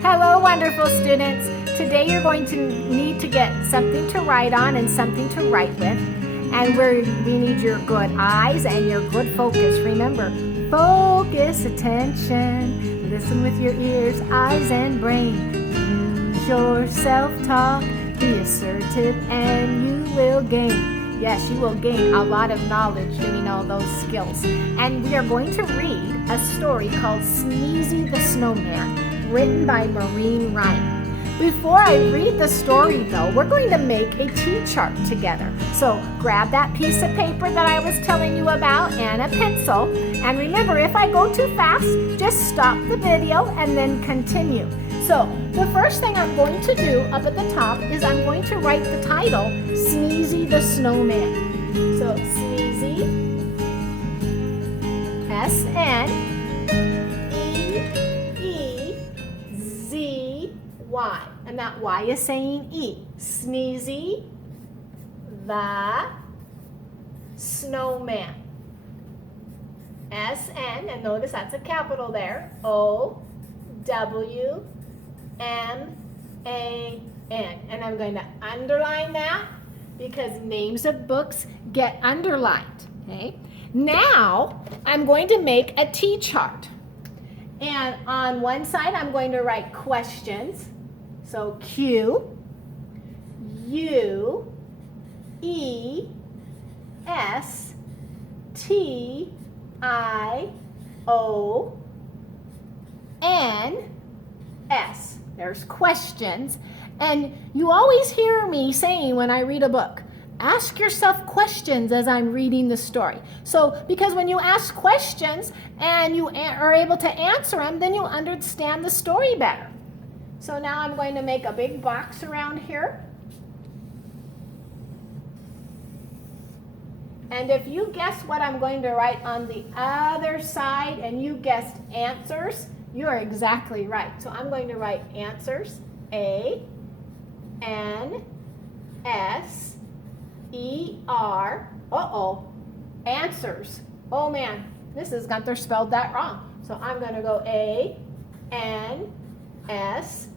Hello, wonderful students. Today you're going to need to get something to write on and something to write with. And we need your good eyes and your good focus. Remember, focus, attention. Listen with your ears, eyes, and brain. Use your self-talk. Be assertive and you will gain. Yes, you will gain a lot of knowledge doing all those skills. And we are going to read a story called Sneezy the Snowman, written by Maureen Ryan. Before I read the story, though, we're going to make a T-chart together. So grab that piece of paper that I was telling you about and a pencil. And remember, if I go too fast, just stop the video and then continue. So the first thing I'm going to do up at the top is I'm going to write the title, Sneezy the Snowman. So Sneezy, S-N-E-E-Z-Y. And that Y is saying E. Sneezy the Snowman. S-N, and notice that's a capital there, O-W M-A-N. And I'm going to underline that because names of books get underlined. Okay? Now, I'm going to make a T-chart. And on one side, I'm going to write questions. So Q, U, E, S, T, I, O, N, S. There's questions. And you always hear me saying when I read a book, ask yourself questions as I'm reading the story. So, because when you ask questions and you are able to answer them, then you understand the story better. So now I'm going to make a big box around here. And if you guess what I'm going to write on the other side and you guessed answers, you're exactly right. So I'm going to write answers, A, N, S, E, R. Uh-oh, answers. Oh man, Mrs. Gunther spelled that wrong. So I'm going to go A, N, S,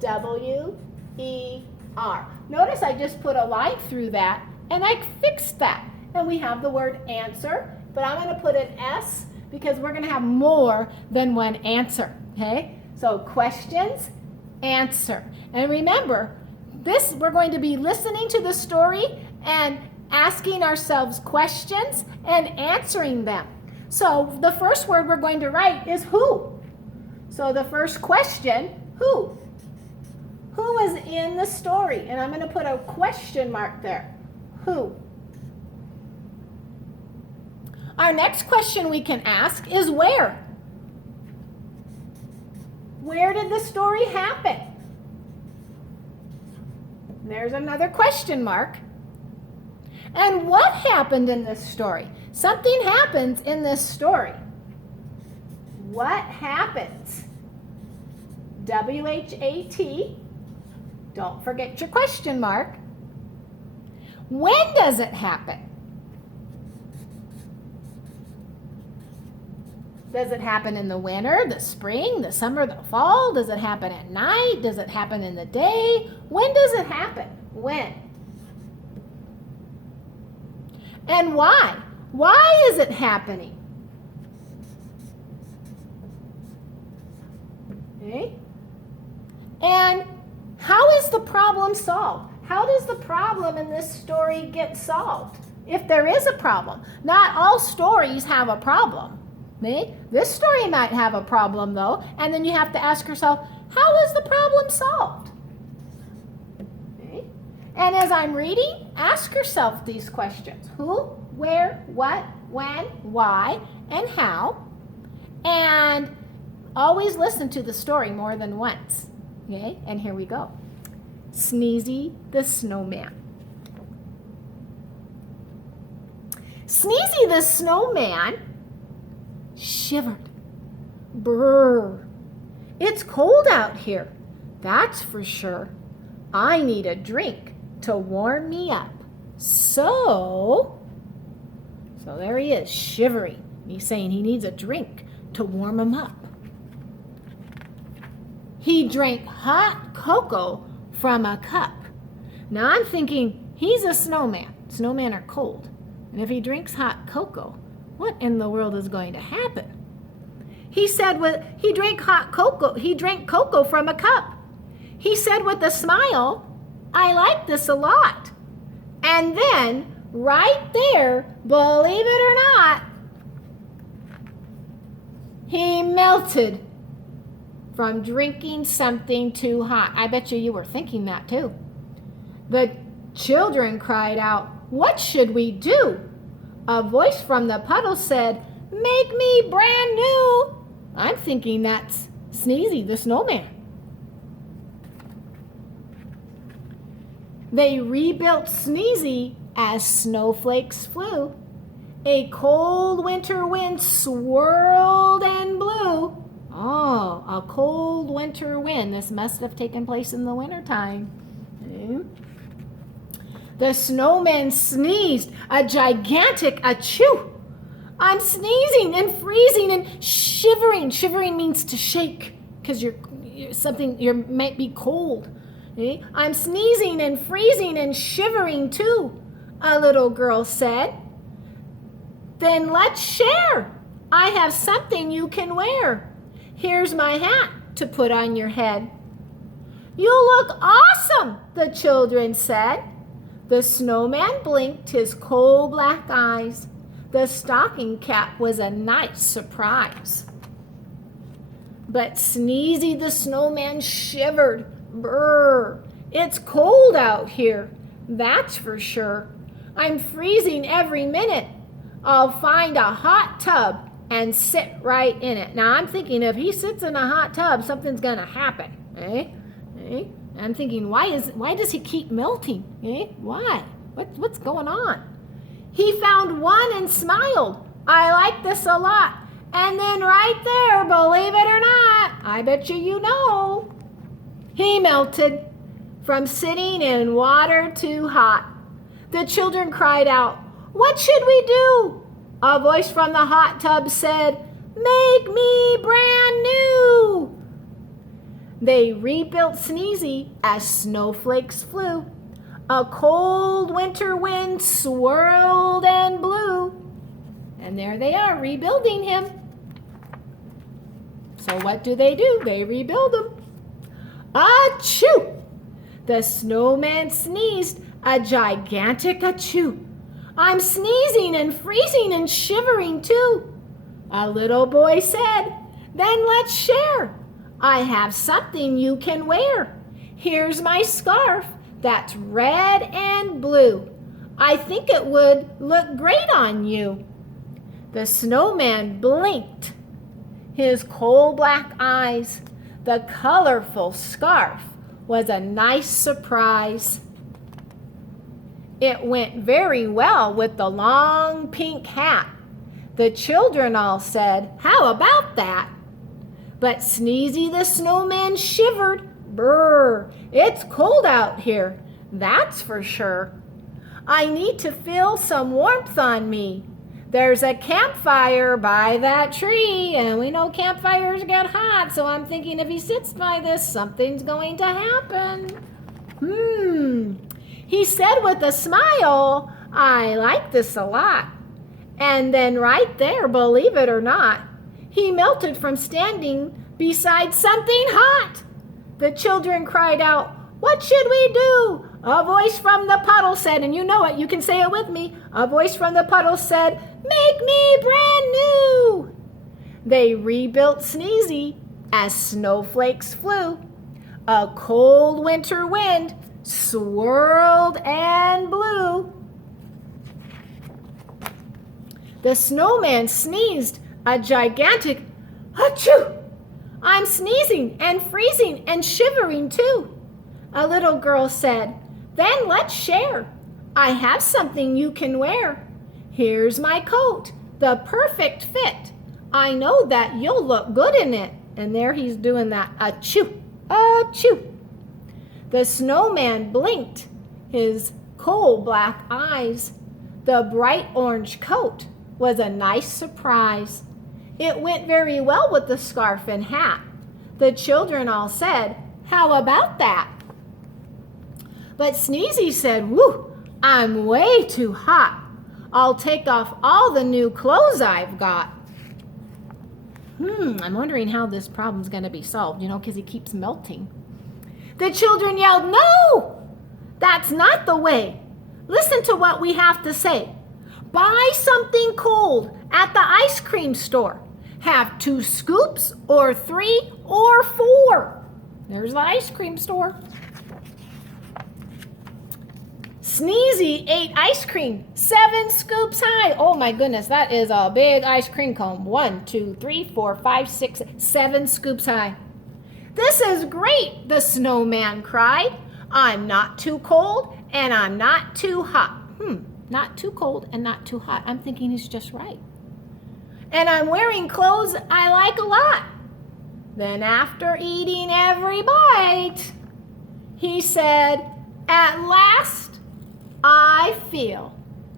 W, E, R. Notice I just put a line through that and I fixed that. And we have the word answer, but I'm going to put an S because we're going to have more than one answer, okay? So questions, answer. And remember, we're going to be listening to the story and asking ourselves questions and answering them. So the first word we're going to write is who. So the first question, who? Who was in the story? And I'm going to put a question mark there. Who? Our next question we can ask is where? Where did the story happen? There's another question mark. And what happened in this story? Something happens in this story. What happens? W-H-A-T. Don't forget your question mark. When does it happen? Does it happen in the winter, the spring, the summer, the fall? Does it happen at night? Does it happen in the day? When does it happen? When? And why? Why is it happening? Okay. And how is the problem solved? How does the problem in this story get solved? If there is a problem. Not all stories have a problem. Okay? This story might have a problem though, and then you have to ask yourself, how is the problem solved? Okay? And as I'm reading, ask yourself these questions. Who, where, what, when, why, and how. And always listen to the story more than once. Okay? And here we go. Sneezy the Snowman. Sneezy the Snowman shivered. Brr. It's cold out here, that's for sure. I need a drink to warm me up. So there he is, shivering. He's saying he needs a drink to warm him up. He drank hot cocoa from a cup. Now I'm thinking he's a snowman. Snowmen are cold. And if he drinks hot cocoa, what in the world is going to happen? He said he drank cocoa from a cup. He said with a smile, I like this a lot. And then right there, believe it or not, he melted from drinking something too hot. I bet you were thinking that too. The children cried out, what should we do? A voice from the puddle said, make me brand new. I'm thinking that's Sneezy the Snowman. They rebuilt Sneezy as snowflakes flew. A cold winter wind swirled and blew. Oh, a cold winter wind. This must have taken place in the wintertime. The snowman sneezed a gigantic achoo. I'm sneezing and freezing and shivering. Shivering means to shake because you might be cold. I'm sneezing and freezing and shivering too, a little girl said. Then let's share. I have something you can wear. Here's my hat to put on your head. You look awesome, the children said. The snowman blinked his coal black eyes. The stocking cap was a nice surprise. But Sneezy the Snowman shivered. Brr, it's cold out here, that's for sure. I'm freezing every minute. I'll find a hot tub and sit right in it. Now I'm thinking if he sits in a hot tub, something's gonna happen. I'm thinking, why does he keep melting? Why? What's going on? He found one and smiled. I like this a lot. And then right there, believe it or not, I bet you know, he melted from sitting in water too hot. The children cried out, what should we do? A voice from the hot tub said, make me brand new. They rebuilt Sneezy as snowflakes flew. A cold winter wind swirled and blew. And there they are, rebuilding him. So what do? They rebuild him. Achoo! The snowman sneezed a gigantic achoo. I'm sneezing and freezing and shivering too. A little boy said, then let's share. I have something you can wear. Here's my scarf that's red and blue. I think it would look great on you. The snowman blinked his coal black eyes. The colorful scarf was a nice surprise. It went very well with the long pink hat. The children all said, how about that? But Sneezy the Snowman shivered. Brr, it's cold out here, that's for sure. I need to feel some warmth on me. There's a campfire by that tree, and we know campfires get hot, so I'm thinking if he sits by this, something's going to happen. He said with a smile, I like this a lot. And then right there, believe it or not, he melted from standing beside something hot. The children cried out, what should we do? A voice from the puddle said, and you know it, you can say it with me. A voice from the puddle said, make me brand new. They rebuilt Sneezy as snowflakes flew. A cold winter wind swirled and blew. The snowman sneezed a gigantic achoo. I'm sneezing and freezing and shivering too. A little girl said, then let's share. I have something you can wear. Here's my coat, the perfect fit. I know that you'll look good in it. And there he's doing that achoo, achoo. The snowman blinked his coal black eyes. The bright orange coat was a nice surprise. It went very well with the scarf and hat. The children all said, "How about that?" But Sneezy said, "Woo, I'm way too hot. I'll take off all the new clothes I've got." I'm wondering how this problem's going to be solved, because he keeps melting. The children yelled, "No, that's not the way. Listen to what we have to say. Buy something cold at the ice cream store. Have 2 scoops or 3 or 4. There's the ice cream store. Sneezy ate ice cream 7 scoops high. Oh my goodness, that is a big ice cream cone. 1, 2, 3, 4, 5, 6, 7 scoops high. "This is great," the snowman cried. "I'm not too cold and I'm not too hot." Not too cold and not too hot. I'm thinking he's just right. "And I'm wearing clothes I like a lot." Then after eating every bite, he said, "At last, I feel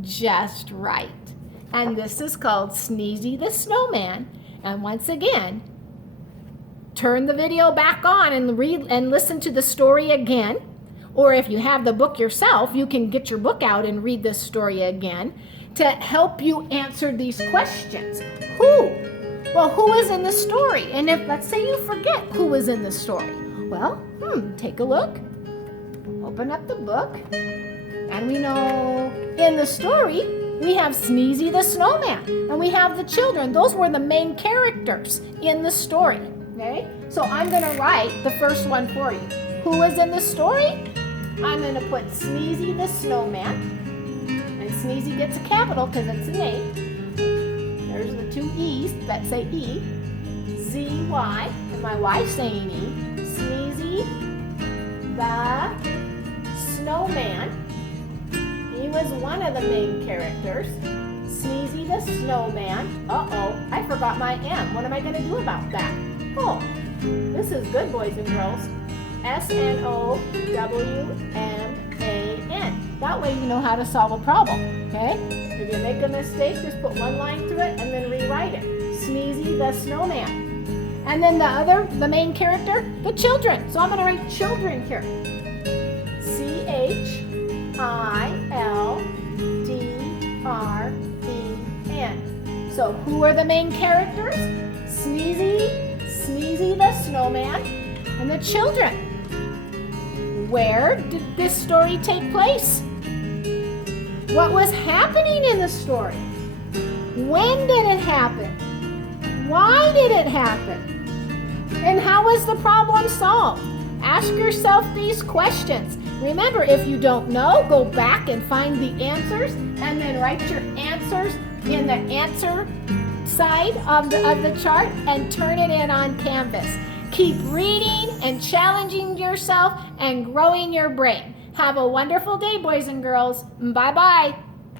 just right." And this is called Sneezy the Snowman. And once again, turn the video back on and read and listen to the story again. Or if you have the book yourself, you can get your book out and read this story again to help you answer these questions. Who? Well, who is in the story? And if, let's say you forget who was in the story. Well, take a look. Open up the book. And we know in the story, we have Sneezy the Snowman. And we have the children. Those were the main characters in the story. Okay? So I'm going to write the first one for you. Who was in the story? I'm going to put Sneezy the Snowman. And Sneezy gets a capital because it's an A. There's the 2 E's that say E. Z-Y. And my Y's saying E. Sneezy the Snowman. He was one of the main characters. Sneezy the Snowman. Uh-oh, I forgot my M. What am I going to do about that? Oh, this is good, boys and girls. S-N-O-W-M-A-N. That way you know how to solve a problem, okay? If you make a mistake, just put 1 line through it and then rewrite it. Sneezy the Snowman. And then the main character, the children. So I'm going to write children here. C-H-I-L-D-R-E-N. So who are the main characters? Sneezy the Snowman, and the children. Where did this story take place? What was happening in the story? When did it happen? Why did it happen? And how was the problem solved? Ask yourself these questions. Remember, if you don't know, go back and find the answers and then write your answers in the answer side of the chart and turn it in on Canvas. Keep reading and challenging yourself and growing your brain. Have a wonderful day, boys and girls. Bye-bye.